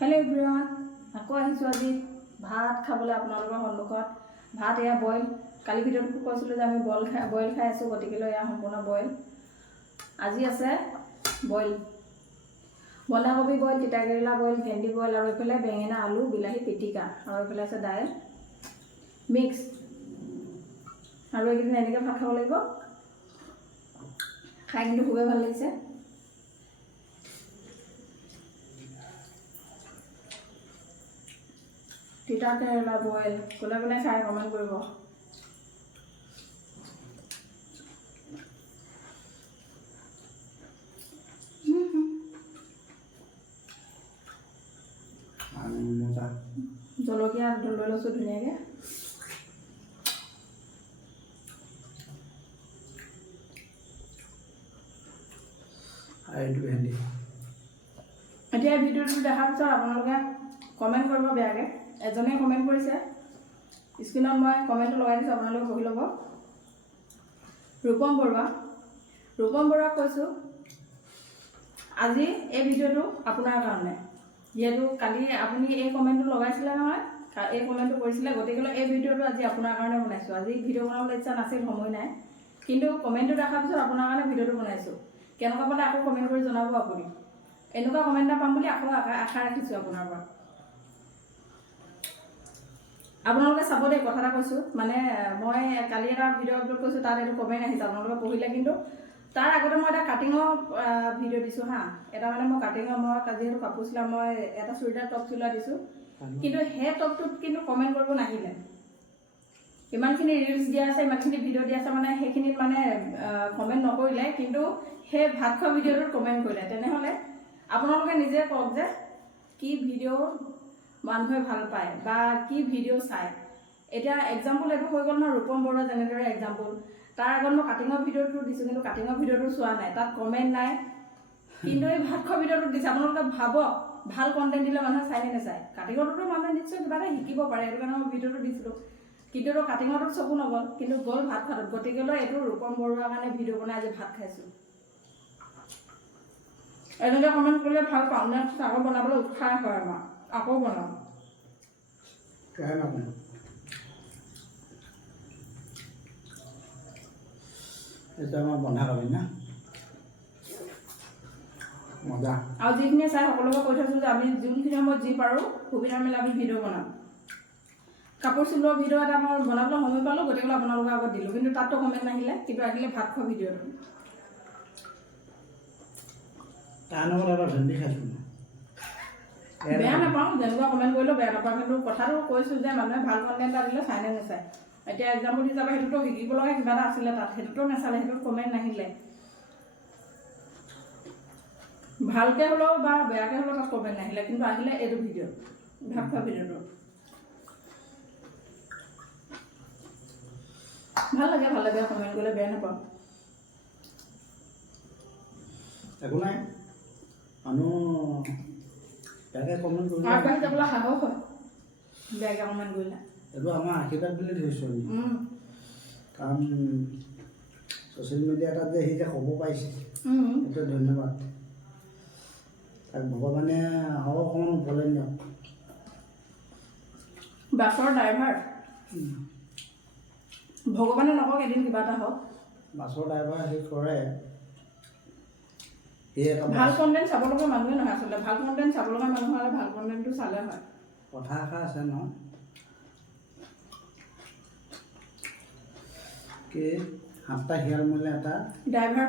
Hello' everyone, আকৌ আহিছোঁ আজি ভাত খাবলৈ আপোনালোকৰ সন্মুখত। ভাত এয়া বইল। কালি ভিডিঅ'টো কৈছিলোঁ যে আমি বইল খাই আছোঁ, গতিকেলৈ এয়া সম্পূৰ্ণ বইল। আজি আছে বইল বন্ধাকবি বইল, তিতাকেৰেলা বইল, ভেন্দি বইল আৰু এইফালে বেঙেনা, আলু, বিলাহী পিটিকা আৰু এইফালে আছে দাইল মিক্স। আৰু এইকেইদিন এনেকৈ ভাত খাব লাগিব। খাই কিন্তু খুবেই ভাল লাগিছে। তিতাকেৰেলা বইল কোনে কোনে খাই কমেণ্ট কৰিব। জলকীয়া লৈ লৈছোঁ ধুনীয়াকৈ। এতিয়া ভিডিঅ'টো দেখাৰ পিছত আপোনালোকে কমেণ্ট কৰিব বেয়াকৈ। এজনে কমেণ্ট কৰিছে, স্ক্ৰীণত মই কমেণ্টটো লগাই দিছোঁ, আপোনালোকে পঢ়ি ল'ব। ৰূপম বৰুৱাক কৈছোঁ, আজি এই ভিডিঅ'টো আপোনাৰ কাৰণে। যিহেতু কালি আপুনি এই কমেণ্টটো লগাইছিলে নহয়, এই কমেণ্টটো কৰিছিলে, গতিকে এই ভিডিঅ'টো আজি আপোনাৰ কাৰণে বনাইছোঁ। আজি ভিডিঅ' বনাবলৈ ইচ্ছা নাছিল, সময় নাই, কিন্তু কমেণ্টটো দেখাৰ পিছত আপোনাৰ কাৰণে ভিডিঅ'টো বনাইছোঁ। কেনেকুৱা পালে আকৌ কমেণ্ট কৰি জনাব আপুনি। এনেকুৱা কমেণ্ট এটা পাম বুলি আকৌ আশা ৰাখিছোঁ আপোনাৰ পৰা। আপোনালোকে চাব দেই, কথা এটা কৈছোঁ, মানে মই কালি এটা ভিডিঅ' আপলোড কৰিছোঁ, তাত এইটো কমেণ্ট আহিছে, আপোনালোকে পঢ়িলে। কিন্তু তাৰ আগতে মই এটা কাটিঙৰ ভিডিঅ' দিছোঁ হা। এটা মানে মই কাটিঙৰ, মই যিহেতু কাপোৰ চিলাওঁ, মই এটা চুৰিদাৰ টপ চিলোৱা দিছোঁ, কিন্তু সেই টপটোত কিন্তু কমেণ্ট কৰিব নাহিলে। ইমানখিনি ৰিলছ দিয়া আছে, ইমানখিনি ভিডিঅ' দিয়া আছে, মানে সেইখিনিত মানে কমেণ্ট নকৰিলে, কিন্তু সেই ভাত খোৱা ভিডিঅ'টোত কমেণ্ট কৰিলে। তেনেহ'লে আপোনালোকে নিজে কওক যে কি ভিডিঅ' মানুহে ভাল পায় বা কি ভিডিঅ' চায়। এতিয়া এক্সাম্পল এইটো হৈ গ'ল নহয়, ৰূপম বৰুৱা যেনেদৰে এক্সাম্পল। তাৰ আগত মই কাটিঙৰ ভিডিঅ'টো দিছোঁ, কিন্তু কাটিঙৰ ভিডিঅ'টো চোৱা নাই, তাত কমেণ্ট নাই। কিন্তু এই ভাত খোৱা ভিডিঅ'টো দিছে। আপোনালোকে ভাবক, ভাল কণ্টেণ্ট দিলে মানুহে চাই নে নাচায়। কাটিঙৰটোতো মানুহে নিশ্চয় কিবা এটা শিকিব পাৰে, সেইটো কাৰণে মই ভিডিঅ'টো দিছিলোঁ। কিন্তু কাটিঙৰটোত চকু নগ'ল, কিন্তু গ'ল ভাত খোৱাটোত। গতিকেলৈ এইটো ৰূপম বৰুৱাৰ কাৰণে ভিডিঅ' বনাই আজি ভাত খাইছোঁ। এনেকৈ কমেণ্ট কৰিলে ভাল পাওঁ, নেক্সট আকৌ বনাবলৈ উৎসাহ হয় আমাৰ, আকৌ বনাম। এটা আমাৰ বন্ধাকবি না মজা। আৰু যিখিনি চাই সকলোকে কৈ থৈছোঁ যে আমি যোনখিনি সময়ত যি পাৰোঁ সুবিধা মিলাই আমি ভিডিঅ' বনাম। কাপোৰ চিলোৱা ভিডিঅ' এটা মই বনাবলৈ সময় পালোঁ, গতিকে আপোনালোকৰ আগত দিলোঁ। কিন্তু তাততো কমেণ্ট নাহিলে, কিন্তু আহিলে ভাত খোৱা ভিডিঅ'টো। তাৰ নামত এবাৰ ভেন্দি খাইছোঁ। বেয়া নাপাওঁ, যেনেকুৱা কমেণ্ট কৰিলেও বেয়া নাপাওঁ, কিন্তু কথাটো কৈছোঁ যে মানুহে ভাল কণ্টেণ্ট এটা দিলে চাই নে নাচায়। এতিয়া এক্সাম্পল হিচাপে সেইটোতো শিকিব লগা কিবা এটা আছিলে তাত, সেইটোতো নাচালে, সেইটোত কমেণ্ট নাহিলে। ভালকৈ হ'লেও বা বেয়াকৈ হ'লেও তাত কমেণ্ট নাহিলে, কিন্তু আহিলে এইটো ভিডিঅ', ভাত খোৱা ভিডিঅ'টো। ভাল লাগে কমেণ্ট কৰিলে, বেয়া নাপাওঁ। একো নাই, মানুহ বেয়াকৈ কমেণ্ট কৰিলে আগবাঢ়ি যাবলৈ সাহস হয় বেয়াকৈ কমেণ্ট কৰিলে। এইটো আমাৰ আশীৰ্বাদ বুলি ধৰিছোঁ আমি। কাৰণ ছ'চিয়েল মিডিয়া এটাত যে সি যে ক'ব পাৰিছে, সেইটো ধন্যবাদ তাক। ভগৱানে আৰু অকণমান ওপৰলৈ নিয়ক। বাছৰ ড্ৰাইভাৰ ভগৱানে নকওক এদিন কিবা এটা হওক। বাছৰ ড্ৰাইভাৰ সি কৰে, ভাল কণ্টেণ্ট চাব লগা মানুহে নহয় আচলতে। ভাল কণ্টেণ্ট চাব লগা মানুহ হ'লে ভাল কণ্টেণ্টটো চালে হয়। কথা এষাৰ আছে ন, কি 7টা শিয়াল মৰিলে এটা ড্ৰাইভাৰ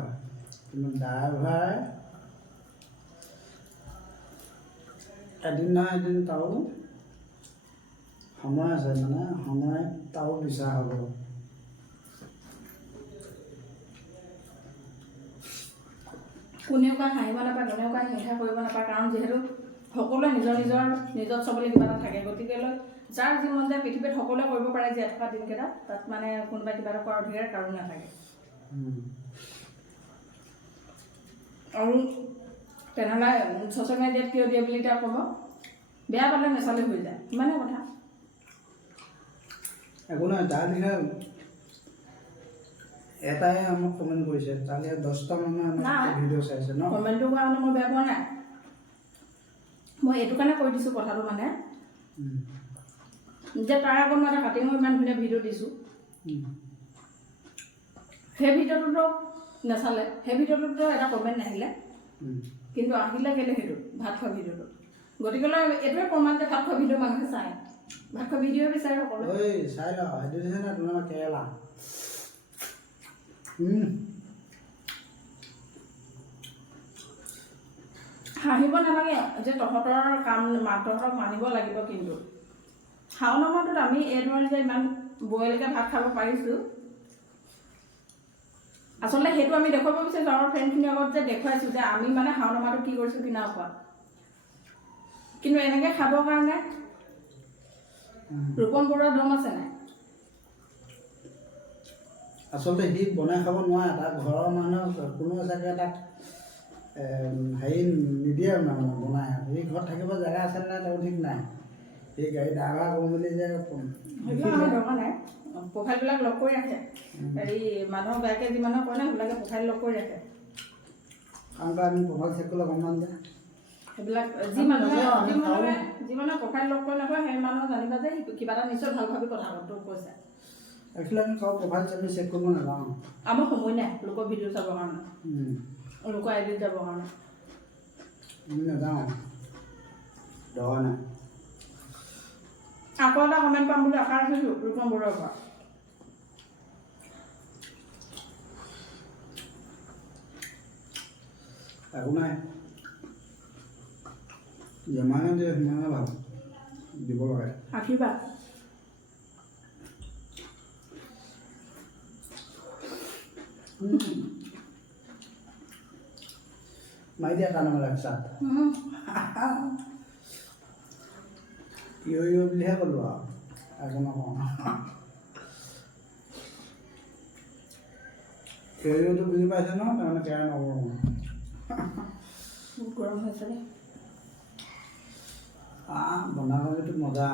হয়। কিন্তু ড্ৰাইভাৰ এদিন নহয় এদিন তাৰো সময় আছে, মানে সময়ত তাৰো বিচাৰ হ'ব। কোনেও কাক হাঁহিব নাপায়, কোনেও কাক হিংসা কৰিব নাপায়, কাৰণ যিহেতু সকলোৱে নিজত চাবলৈ কিবা এটা থাকে। গতিকেলৈ যাৰ যি মন যায় পৃথিৱীত সকলোৱে কৰিব পাৰে জীয়াই থকা দিনকেইটা, তাত মানে কোনোবাই কিবা এটা কৰাৰ অধিকাৰ কাৰো নাথাকে। আৰু তেনেহ'লে ছ'চিয়েল মিডিয়াত কিয় দিয়ে বুলি এতিয়া ক'ব, বেয়া পালে নেচালে হৈ যায়, ইমানেই কথা। একো নাই, তাৰ বিষয়ে এটাই আমাক কমেণ্ট কৰিছে, তালৈ 10টা মানুহে আমাক ভিডিঅ' চাইছে ন। কমেণ্টটো কৰা মানে মই বেয়া পোৱা নাই, মই এইটো কাৰণে কৈ দিছোঁ কথাটো মানে যে তাৰ আগত মই এটা কাটিঙৰ ইমান ধুনীয়া ভিডিঅ' দিছোঁ সেই ভিডিঅ'টোতো নাচালে সেই ভিডিঅ'টোতো এটা কমেণ্ট নাহিলে কিন্তু আহিলে কেলৈ সেইটো ভাত খোৱা ভিডিঅ'টো গতিকেলৈ এইটোৱে প্ৰমাণ যে ভাত খোৱা ভিডিঅ' মানুহে চায় ভাত খোৱা ভিডিঅ' বিচাৰে সকলোৱে চাই ল সেইটো দিছে না তোমাৰ কেৰেলা হাঁহিব নালাগে যে তহঁতৰ কাম তহঁতক মানিব লাগিব কিন্তু শাওনৰ মাহটোত আমি এইদৰে যে ইমান বইলকৈ ভাত খাব পাৰিছোঁ আচলতে সেইটো আমি দেখুৱাব বিচাৰিছোঁ আমাৰ ফ্ৰেণ্ডখিনিৰ আগত যে দেখুৱাইছোঁ যে আমি মানে শাওনৰ মাহটোত কি কৰিছোঁ কি নাই খোৱা কিন্তু এনেকৈ খাবৰ কাৰণে ৰূপম বৰুৱাৰ দম আছে নাই আচলতে সি বনাই খাব নোৱাৰে তাৰ ঘৰৰ মানুহ কোনো চাগে তাক হেৰি নিদিয়ে মানে বনাই সি ঘৰত থাকিব জেগা আছে নাই তেওঁ ঠিক নাই সেই গাড়ী ড্ৰাইভাৰ কৰোঁ বুলি যে দৰকাৰ নাই প্ৰফাইলবিলাক লগ কৰি ৰাখে হেৰি মানুহক বেয়াকৈ যিমানক কৰে নাই সেইবিলাকে প্ৰফাইল লগ কৰি ৰাখে কাৰণ আমি প্ৰফাইল চেক কৰিলে গম পাম যে সেইবিলাক যি মানুহে প্ৰফাইল লগ কৰি নকৰে সেই মানুহ জানিবা যে কিবা এটা নিশ্চয় ভাল ভাবি কথা তোক কৈছে একচুৱেলি আমি কাৰো প্ৰফাইল আমি চেক কৰিব নাযাওঁ আমাৰ সময় নাই লোকৰ ভিডিঅ' চাবৰ কাৰণে লোকৰ আইডিত যাবৰ কাৰণে আমি নাযাওঁ দৰকাৰ নাই আকৌ এটা কমেণ্ট পাম বুলি আশা ৰাখিছোঁ ৰূপম বৰুৱাৰ পৰা একো নাই যিমানে দিয়ে সিমানে ভাল দিব লাগে আশীৰ্বাদ মাৰি দিয়া কাণৰ লাগছাত ইয় বুলিহে ক'লোঁ আৰু একো নকওঁ কেৰিয়ৰটো বুজি পাইছে ন তাৰমানে কেয়াৰ নকৰোঁ বহুত গৰম হৈছে দেই বনাবলৈতো মজা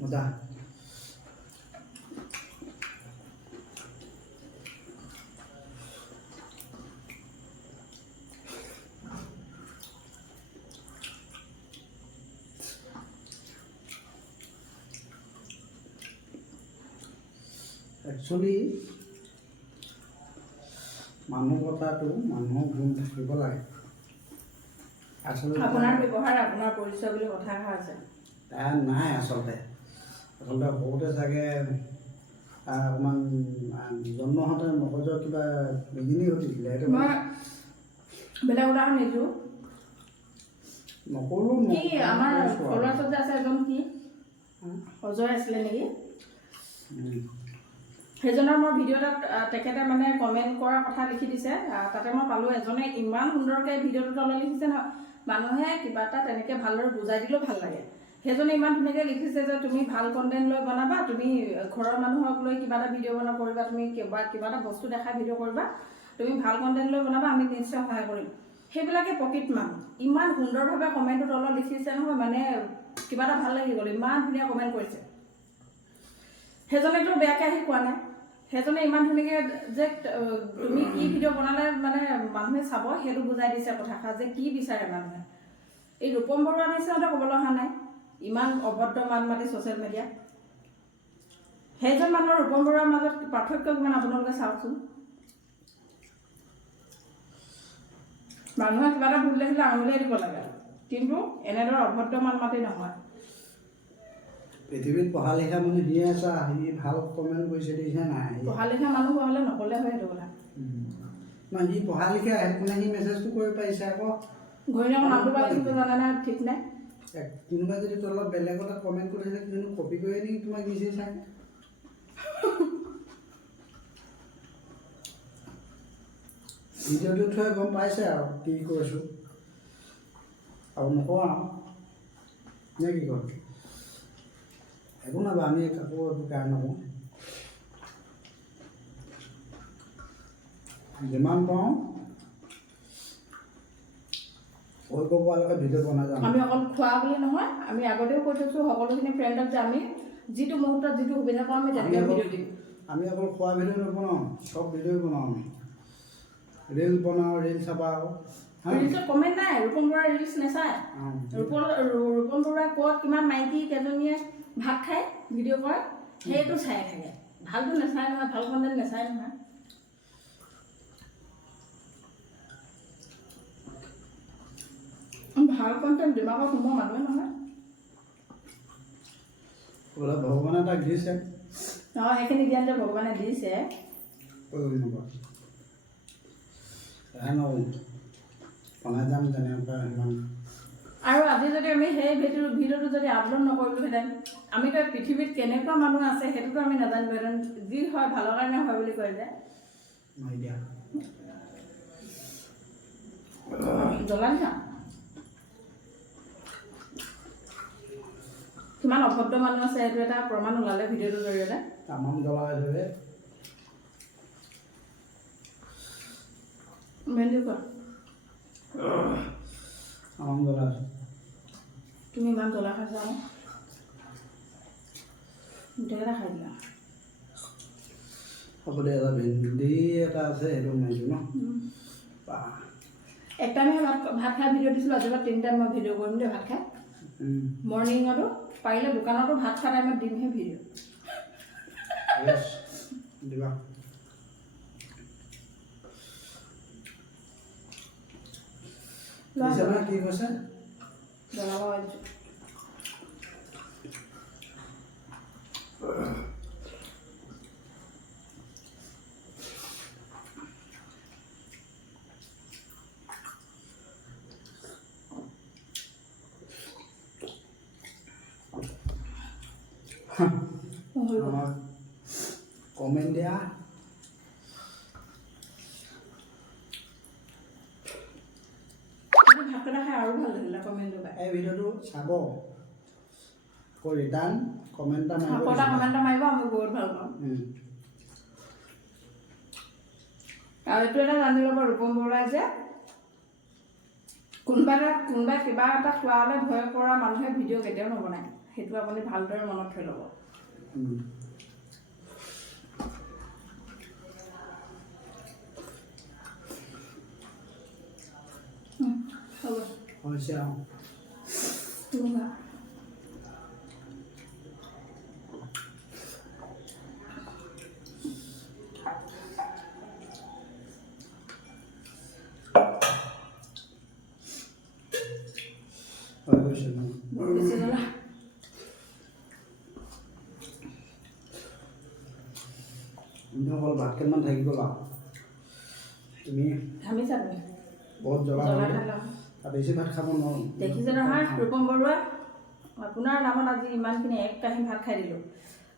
মজা একচুৱেলি মানুহ কথাটো মানুহৰ গুণ থাকিব লাগে আচলতে আপোনাৰ ব্যৱহাৰ আপোনাৰ পৰিচয় বুলি কথা এষাৰ আছে তাৰ নাই আচলতে সৰুতে চাগে অকণমান জন্ম হওঁতে মগজৰ কিবা বিঘিনি ঘটিছিলে সেইটো মই বেলেগ উদাহৰণ নিদিছোঁ নকৰোঁ কি আমাৰ ফলোৱাৰ্ছত যে আছে এজন কি অজয় আছিলে নেকি সেইজনৰ মই ভিডিঅ' এটাত তেখেতে মানে কমেণ্ট কৰাৰ কথা লিখি দিছে তাতে মই পালোঁ এজনে ইমান সুন্দৰকৈ ভিডিঅ'টো তলত লিখিছে নহয় মানুহে কিবা এটা তেনেকৈ ভালদৰে বুজাই দিলেও ভাল লাগে সেইজনে ইমান ধুনীয়াকৈ লিখিছে যে তুমি ভাল কণ্টেণ্ট লৈ বনাবা তুমি ঘৰৰ মানুহক লৈ কিবা এটা ভিডিঅ' বনাব কৰিবা তুমি কিবা এটা বস্তু দেখাই ভিডিঅ' কৰিবা তুমি ভাল কণ্টেণ্ট লৈ বনাবা আমি নিশ্চয় সহায় কৰিম সেইবিলাকে প্ৰকৃত মানুহ ইমান সুন্দৰভাৱে কমেণ্টটো তলত লিখিছে নহয় মানে কিবা এটা ভাল লাগি গ'ল ইমান ধুনীয়া কমেণ্ট কৰিছে সেইজনেতো বেয়াকৈ আহি কোৱা নাই সেইজনে ইমান ধুনীয়াকৈ যে তুমি কি ভিডিঅ' বনালে মানে মানুহে চাব সেইটো বুজাই দিছে কথাষাৰ যে কি বিচাৰে মানুহে এই ৰূপম বৰুৱাৰ নিচিনাতে ক'বলৈ অহা নাই ইমান অভদ্ৰ মান মাতি ছ'চিয়েল মিডিয়াত সেইজন মানুহৰ ৰূপম বৰুৱাৰ মাজত পাৰ্থক্য কিমান আপোনালোকে চাওকচোন মানুহে কিবা এটা ভুল দেখিলে আঙুলিয়াই দিব লাগে কিন্তু এনেদৰে অভদ্ৰ মান মাতি নহয় পৃথিৱীত পঢ়া লিখা মানুহ দিয়ে আছা সি ভাল কমেণ্ট কৰিছে দেখিছে নাই পঢ়া লিখা মানুহ হোৱা হ'লে নক'লে হয় সেইটো কথা নহয় সি পঢ়া লিখা সেইকাৰণে সি মেছেজটো কৰিব পাৰিছে আকৌ ঘৈণীয়েকৰ নামটো বা লিখিব জানে নাই ঠিক নাই কোনোবাই যদি তলত বেলেগৰ তাত কমেণ্ট কৰিছে কিন্তু কপি কৰি আনি তোমাক দিছে চাই ভিডিঅ'টো থৈ গম পাইছে আৰু কি কৰিছোঁ আৰু নকওঁ আৰু নে কি কয় একো নাবা আমি কাকো একো কেয়াৰ নকৰোঁ যিমান পাওঁ কৰিব পৰালৈকে ভিডিঅ' বনাই যাম আমি অকল খোৱা বুলি নহয় আমি আগতেও কৈ থৈছোঁ সকলোখিনি ফ্ৰেণ্ডক যে আমি যিটো মুহূৰ্তত যিটো সুবিধা পাওঁ আমি তেনেকৈ ভিডিঅ' দিম আমি অকল খোৱা ভিডিঅ' নবনাওঁ চব ভিডিঅ'ই বনাওঁ আমি ৰিল বনাওঁ, ৰিল চাবা আকৌ। ৰিলছত কমেণ্ট নাই, ৰূপম বৰুৱাৰ ৰিলচ নাচায়। ৰূপম বৰুৱাই ক'ত কিমান মাইকী কেইজনীয়ে ভাত খায় ভিডিঅ' কৰে সেইটো চাই থাকে। ভালটো নাচায় নহয়, ভাল কণ্টেণ্ট নাচায় নহয়। ভাল কণ্টেণ্ট দিমাগত সোমোৱা মানুহে নহয়। বোলে ভগৱানে তাক দিছে। অঁ, সেইখিনি জ্ঞান যে ভগৱানে দিছে। বনাই যাম তেনেকুৱা সিমান। আৰু আজি যদি আমি সেই ভিডিঅ'টো যদি আপলোড নকৰিলোহেঁতেন, আমিতো পৃথিৱীত কেনেকুৱা মানুহ আছে সেইটোতো আমি নাজানিলোহেঁতেন। যি হয় ভালৰ কাৰণে হয় বুলি কয় যে। জ্বলা নিছা কিমান অভদ্ৰ মানুহ আছে এইটো এটা প্ৰমাণ ওলালে ভিডিঅ'টোৰ জৰিয়তে। তামাম জ্বলা হৈ ধৰে। ভেন্দি খোৱা। তামাম জ্বলা আছে। তুমি ইমান জ্বলা খাইছা আকৌ গোটেইকেইটা খাই দিলা। হ'ব দে, এটা ভেন্দি এটা আছে সেইটো মাৰিছোঁ ন। এক টাইমে ভাত খাই ভিডিঅ' দিছিলোঁ, আজিৰ পৰা 3 টাইম মই ভিডিঅ' কৰিম দেই ভাত খাই। মৰ্ণিঙতো পাৰিলে দোকানতো ভাত খোৱা টাইমত দিমহে ভিডিঅ'। দিবা। কি কৈছে? জ্বলাব আহিছোঁ। কমেণ্ট দিয়া। ভাতকেইটা খাই আৰু ভাল লাগিলে কমেণ্টটো পাই। এই ভিডিঅ'টো চাব, আকৌ ৰিটাৰ্ণ কমেণ্ট এটা মাৰিব। মাৰিব, আমি বহুত ভাল পাওঁ। আৰু এইটো এটা জানি ল'ব, ৰূপম বৰুৱাই যে কোনোবাই কিবা এটা খোৱা হ'লে ভয় কৰা মানুহে ভিডিঅ' কেতিয়াও নবনায়। সেইটো আপুনি ভালদৰে মনত থৈ ল'ব। হৈছে আৰু অকল ভাত কেইটামান থাকি গ'ল আৰু তুমি বহুত জ্বলা বেছি ভাত খাব নোৱাৰোঁ। দেখিছে নহয় ৰূপম বৰুৱা, আপোনাৰ নামত আজি ইমানখিনি 1 কাঁহী ভাত খাই দিলোঁ।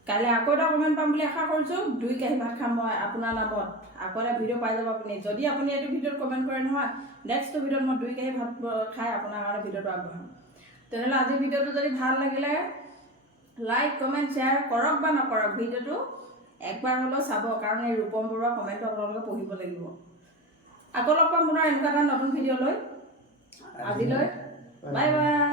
কাইলৈ আকৌ এটা কমেণ্ট পাম বুলি আশা কৰিছোঁ। 2 কাঁহী ভাত খাম মই আপোনাৰ নামত। আকৌ এটা ভিডিঅ' পাই যাব আপুনি। যদি আপুনি এইটো ভিডিঅ'ত কমেণ্ট কৰে নহয়, নেক্সট ভিডিঅ'ত মই 2 কাঁহী ভাত খাই আপোনাৰ কাৰণে ভিডিঅ'টো আগবঢ়াম। তেনেহ'লে আজিৰ ভিডিঅ'টো যদি ভাল লাগিলে লাইক, কমেণ্ট, শ্বেয়াৰ কৰক বা নকৰক, ভিডিঅ'টো একবাৰ হ'লেও চাব, কাৰণ এই ৰূপম বৰুৱা কমেণ্টটো আপোনালোকে পঢ়িব লাগিব। আকৌ লগ পাম পুনৰ এনেকুৱা এটা নতুন ভিডিঅ' লৈ। আজিলৈ বাই বাই।